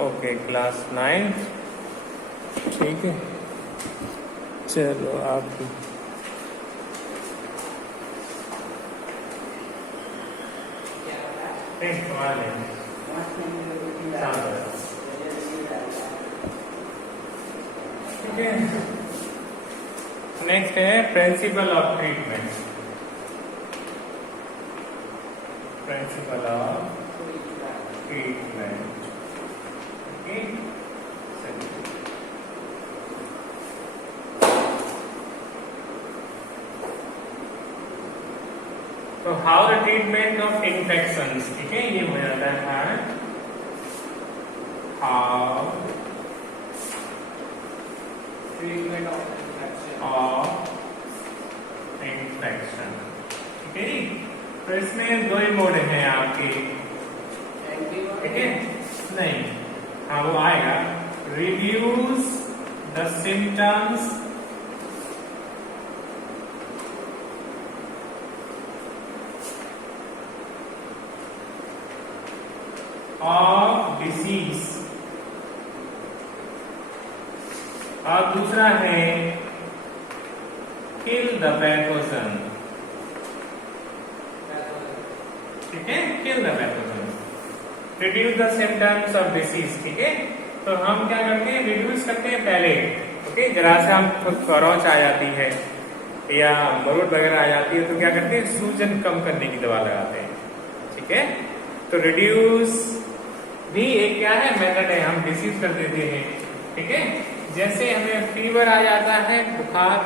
Okay, class 9। ठीक है, चलो आप ठीक है। नेक्स्ट है principle of treatment. Principle of treatment. Okay, तो how the treatment of infections. ठीक है, ये हो जाता है हाउ ट्रीटमेंट ऑफ इन्फेक्शन। ठीक है जी। तो इसमें दो ही मोड हैं आपके। ठीक है, नहीं, हाँ वो आएगा, reduce the symptoms of disease, और दूसरा है किल द पैथोजन। ठीक है, kill the pathogen, reduce the symptoms of disease. ठीक है, तो हम क्या करते हैं, रिड्यूस करते हैं पहले। ओके, जरा से हम खरोंच आ जाती है या मरोड़ वगैरह आ जाती है तो क्या करते हैं, सूजन कम करने की दवा लगाते हैं। ठीक है, तो रिड्यूस भी एक क्या है, मेथड है, हम डिसीज कर देते हैं। ठीक है, जैसे हमें फीवर आ जाता है, बुखार,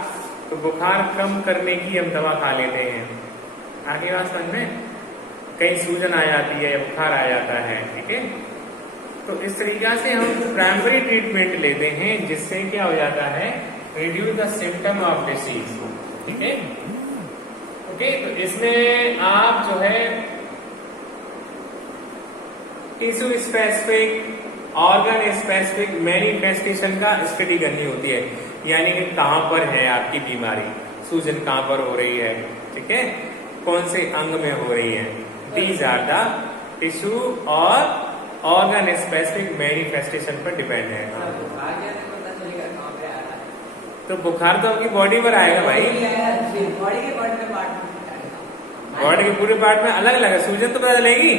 तो बुखार कम करने की हम दवा खा लेते हैं। आगे बात समझ में, कहीं सूजन आ जाती है या बुखार आ जाता है। ठीक है, तो इस तरीका से हम प्राइमरी ट्रीटमेंट लेते हैं, जिससे क्या हो जाता है, reduce the symptom of disease. ठीक है, ओके, तो इसमें आप जो है tissue specific, organ specific manifestation का स्टडी करनी होती है, यानी कि कहां पर है आपकी बीमारी, सूजन कहां पर हो रही है। ठीक है, कौन से अंग में हो रही है। दीज आर द टिश्यू और ऑर्गन स्पेसिफिक मैनिफेस्टेशन पर डिपेंड है। तो बुखार तो आपकी बॉडी पर आएगा भाई, बॉडी के पूरे पार्ट में अलग अलग है। सूजन तो पता चलेगी,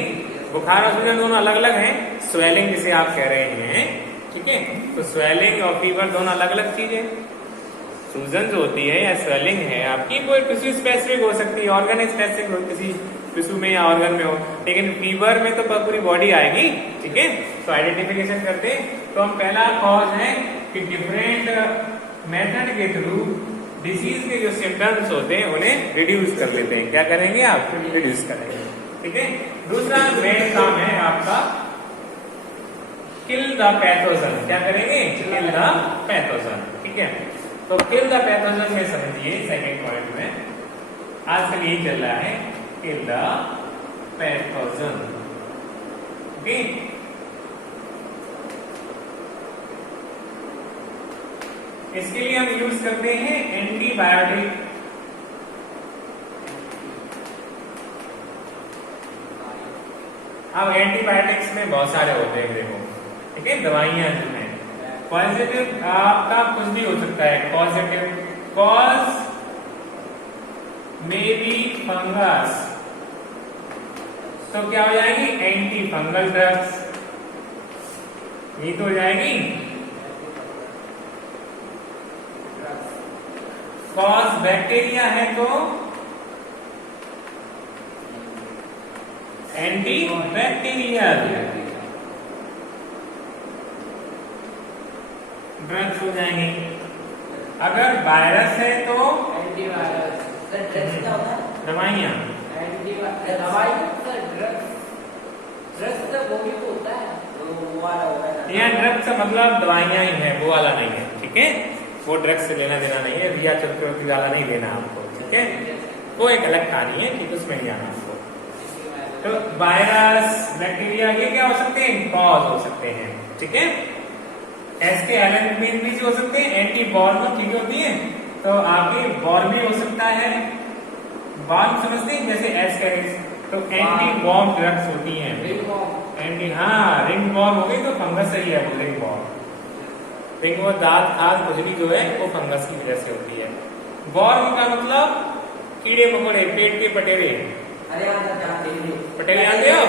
बुखार और सूजन दोनों अलग अलग हैं। स्वेलिंग जिसे आप कह रहे हैं, ठीक है, तो स्वेलिंग और फीवर दोनों अलग अलग चीजें। सूजन जो होती है या स्वेलिंग है आपकी, कोई टिश्यू स्पेसिफिक हो सकती है, ऑर्गन स्पेसिफिक हो, किसी टिश्यू में या ऑर्गन में हो, लेकिन फीवर में तो पूरी बॉडी आएगी। ठीक है, तो आइडेंटिफिकेशन करते हैं। तो हम पहला कॉज है कि डिफरेंट मेथड के थ्रू डिसीज के जो सिम्टम्स होते हैं उन्हें रिड्यूस कर लेते हैं। क्या करेंगे आप, रिड्यूस करेंगे। ठीक है, दूसरा मेन काम है आपका किल द पैथोजन। क्या करेंगे, किल द पैथोजन। ठीक है, तो किल द पैथोजन में समझिए, सेकेंड पॉइंट में आजकल यही चल रहा है, किल द पैथोजन। ओके, इसके लिए हम यूज करते हैं एंटीबायोटिक। अब एंटीबायोटिक्स में बहुत सारे होते हैं, देखो। ठीक है, दवाइयां जो हैं, पॉजिटिव आपका कुछ भी हो सकता है। Positive cause may be fungus, तो क्या हो जाएगी, एंटी फंगल ड्रग्स, ये तो हो जाएगी। कॉज बैक्टीरिया है तो एंटी बैक्टीरियल ड्रग्स हो जाएंगे। अगर वायरस है तो एंटीवायरस। दवाइयाँ, यह ड्रग्स का मतलब दवाइयाँ ही है, वो वाला नहीं है। ठीक है, वो ड्रग्स से लेना देना नहीं है, रिया चक्रवर्ती वाला नहीं लेना आपको। ठीक है, वो एक अलग कहानी है, ठीक, उसमें नहीं आना आपको। तो वायरस, बैक्टीरिया, ये क्या हो सकते हैं, कॉज हो सकते हैं। ठीक है, एसके एलेन भी हो सकते हैं, एंटी बॉर्म चीजें होती है, तो आपके बॉर्म भी हो सकता है। बॉर्म समझते हैं, जैसे एस कैरेज, तो एंटी बॉम्ब ड्रग्स होती हैं, एंटी, हाँ रिंग वॉर्म हो गई तो फंगस सही है वो रिंग वॉर्म। रिंग वॉर्म दांत खाद खुजली जो है वो फंगस की वजह से होती है। वॉर्म का मतलब कीड़े मकोड़े, पेट के पटेरे। पटेरे जानते हो?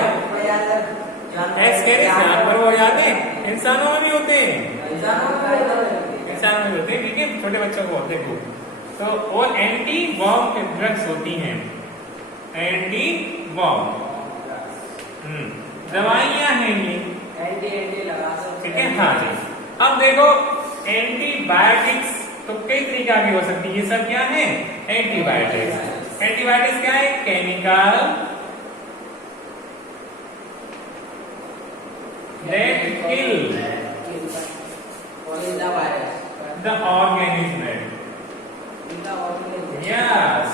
जानवर वो याद है, इंसानों में भी होते हैं, इंसानों में भी होते हैं, ठीक है, छोटे बच्चों को होते हैं। तो वो एंटी वॉर्म के ड्रग्स होती हैं, एंटी वॉर्म दवाइयां हैं ये, ठीक है। हाँ जी, अब देखो एंटीबायोटिक्स तो कई तरीका की हो सकती है, ये सब क्या है एंटीबायोटिक्स। एंटीबायोटिक्स क्या है? Chemical that kill the organism। Yes,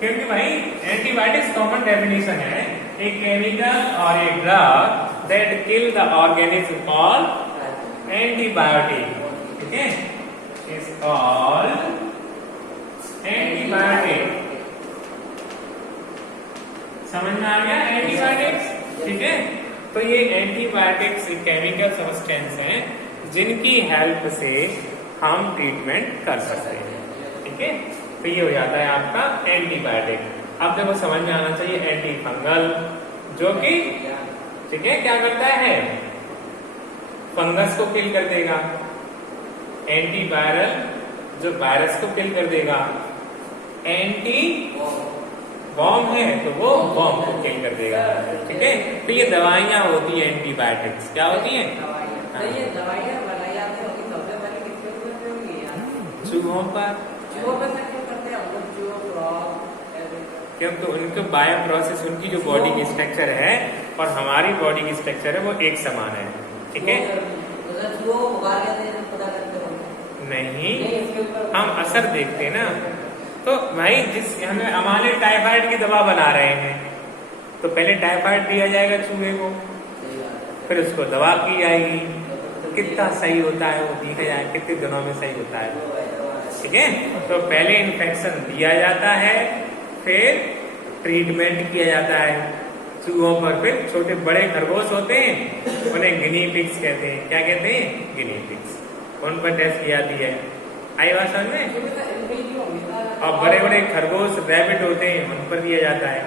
क्योंकि भाई एंटीबायोटिक्स कॉमन डेफिनेशन है, एक केमिकल और एक drug that kill the organism called antibiotic, ठीक है, is called एंटीबायोटिक। समझ में आ गया एंटीबायोटिक्स, ठीक है। तो ये एंटीबायोटिक्स केमिकल सब्सटेंस हैं जिनकी हेल्प से हम ट्रीटमेंट कर सकते हैं, ठीक है। तो ये हो जाता है आपका एंटीबायोटिक। अब देखो समझ में आना चाहिए एंटी फंगल, जो कि ठीक है क्या करता है, फंगस को किल कर देगा। एंटीवायरल जो वायरस को किल कर देगा। एंटी वॉर्म है तो वो वॉर्म को किल कर देगा, ठीक है। तो ये दवाइयां होती है एंटीबायोटिक्स, क्या होती है? तो ये दवाइयां बनाई जाती होगी, सबसे पहले किसके ऊपर उपयोग होगी यार? चूहों पर। चूहों पर से क्यों करते हैं हम लोग? चूहों, फ्रॉग, क्योंकि उनके बायो प्रोसेस, उनकी जो बॉडी की स्ट्रक्चर है और हमारी बॉडी की स्ट्रक्चर है वो एक समान है, ठीक है। नहीं, हम असर देखते हैं ना। तो भाई जिस हमें हमारे टाइफाइड की दवा बना रहे हैं तो पहले टाइफाइड दिया जाएगा चूहे को, फिर उसको दवा की जाएगी, कितना सही होता है वो देखा जाए, कितने दिनों में सही होता है, ठीक है। तो पहले इन्फेक्शन दिया जाता है, फिर ट्रीटमेंट किया जाता है चूहों पर। फिर छोटे बड़े खरगोश होते हैं, उन्हें गिनी पिग्स कहते हैं। क्या कहते हैं? गिनी पिग्स। उन पर टेस्ट की जाती है। आई बात समझ में? और बड़े बड़े खरगोश रैबिट होते हैं, उन पर दिया जाता है।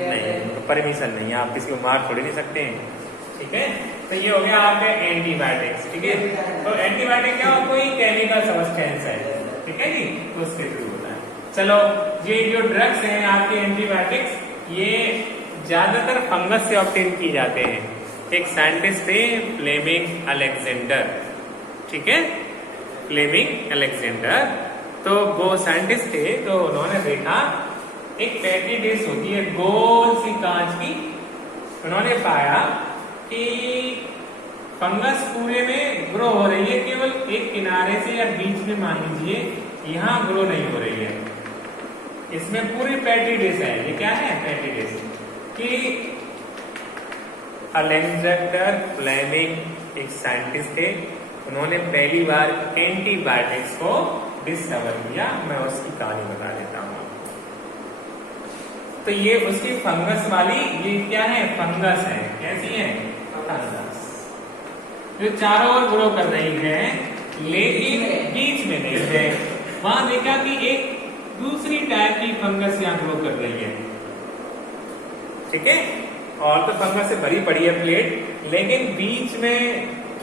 नहीं, परमिशन नहीं है, आप किसी को मार थोड़ी नहीं सकते हैं, ठीक है। तो ये हो गया आपके एंटीबायोटिक्स, ठीक है। तो एंटीबायोटिक क्या, कोई केमिकल सब्सटेंस है, ठीक है जी, उसके थ्रू होता है। चलो, ये जो ड्रग्स हैं आपके एंटीबायोटिक्स, ये ज्यादातर फंगस से ऑब्टेन किए जाते हैं। एक साइंटिस्ट थे फ्लेमिंग अलेक्जेंडर, ठीक है, फ्लेमिंग अलेक्जेंडर। तो वो साइंटिस्ट थे, तो उन्होंने देखा एक पैटी डिश होती है गोल सी कांच की। उन्होंने पाया कि फंगस पूरे में ग्रो हो रही है, केवल एक किनारे से या बीच में मान लीजिए यहाँ ग्रो नहीं हो रही है, इसमें पूरी पैटी डिश है। ये क्या है? Patty dish. कि अलेक्जेंडर फ्लेमिंग एक साइंटिस्ट थे, उन्होंने पहली बार एंटीबायोटिक्स को डिस्कवर किया। मैं उसकी कहानी बता देता हूँ। तो ये उसकी फंगस वाली, ये क्या है? फंगस है। कैसी है? फंगस, जो चारों ओर ग्रो कर रही है लेकिन बीच में नहीं है। वहां देखा कि एक दूसरी टाइप की फंगस यहाँ ग्रो कर रही है, ठीक है। और तो फंगस से भरी पड़ी है प्लेट, लेकिन बीच में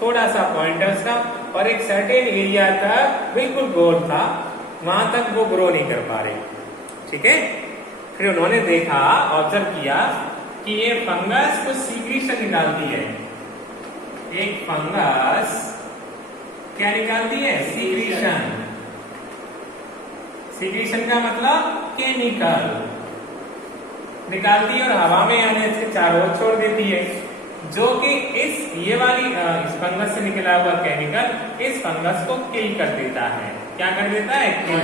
थोड़ा सा पॉइंट है उसका, और एक सर्टेन एरिया तक बिल्कुल गोल था, वहां तक वो ग्रो नहीं कर पा रही, ठीक है। फिर उन्होंने देखा, ऑब्जर्व किया कि ये फंगस कुछ सीक्रेशन निकालती है। एक फंगस क्या निकालती है? सीक्रेशन। सीक्रेशन का मतलब केमिकल निकालती है और हवा में यानी इसके चारों ओर छोड़ देती है, जो कि ये वाली इस फंगस से निकला हुआ केमिकल इस फंगस को किल कर देता है। क्या कर देता है? किल।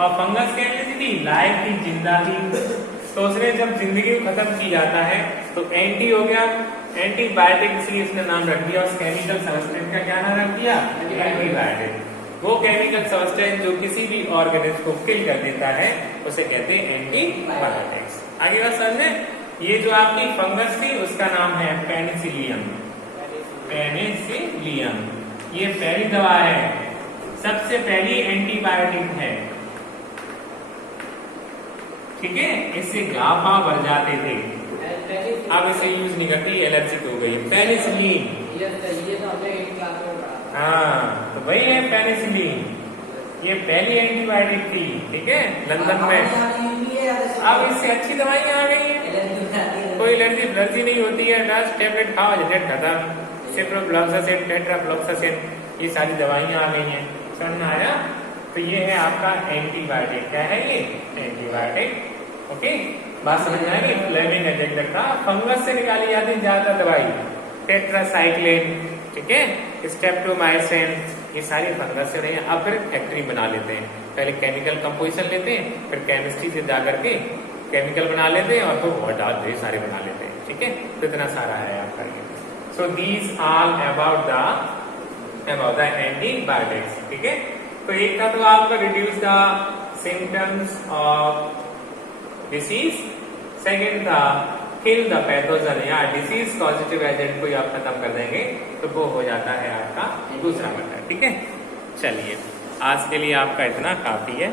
और फंगस कैसी थी? लाइव थी, जिंदा थी। तो उसने जब जिंदगी को खत्म की जाता है तो एंटी हो गया, एंटीबायोटिक, इसलिए इसने नाम रख दिया। उस केमिकल सब्सटेंस का क्या नाम रख दिया? एंटीबायोटिक। वो केमिकल सब्सटेंस जो किसी भी ऑर्गेनिज्म को किल कर देता है उसे कहते हैं एंटीबायोटिक्स। आगे बात समझे? ये जो आपकी फंगस थी उसका नाम है पेनिसिलियम। पेनिसिलियम ये पहली दवा है, सबसे पहली एंटीबायोटिक है, ठीक है। इससे घाव भर जाते थे, अब इसे यूज नहीं करती, एलर्जी हो गई। पेनिसिलिन, ये तो हमने एक क्लास में पढ़ा। हाँ तो वही है पेनिसिलिन, ये पहली एंटीबायोटिक थी, ठीक है, लंदन में। अब इससे अच्छी दवाइयां आ गई हैं, कोई एलर्जी नहीं होती है, डस्ट टेबलेट खाओ, झंझट खत्म। सिप्रोफ्लॉक्सासिन, टेट्राफ्लॉक्सासिन, ये सारी दवाइयां आ गई हैं, समझ में आया। तो ये है आपका एंटीबायोटिक, क्या है ये एंटीबायोटिक, ओके। बात समझ में आएगी। फ्लेमिंग एजेंट का फंगस से निकाली जाती है ज्यादा दवाई, टेट्रासाइक्लिन, ठीक है, स्ट्रेप्टोमाइसिन, ये सारी फंगस से नहीं है। अब फिर फैक्ट्री बना लेते हैं, पहले केमिकल कंपोजिशन लेते हैं, फिर केमिस्ट्री से जा करके केमिकल बना लेते हैं और फिर और डाल सारे बना लेते हैं, ठीक है। तो इतना सारा है आपका ये। So these all about the antibiotics, ठीक है। तो एक था तो आपका reduce the symptoms of disease, second था किल द पैथोजन या डिसीज पॉजिटिव एजेंट को आप खत्म कर देंगे तो वो हो जाता है आपका दूसरा मेथड, ठीक है। चलिए आज के लिए आपका इतना काफी है।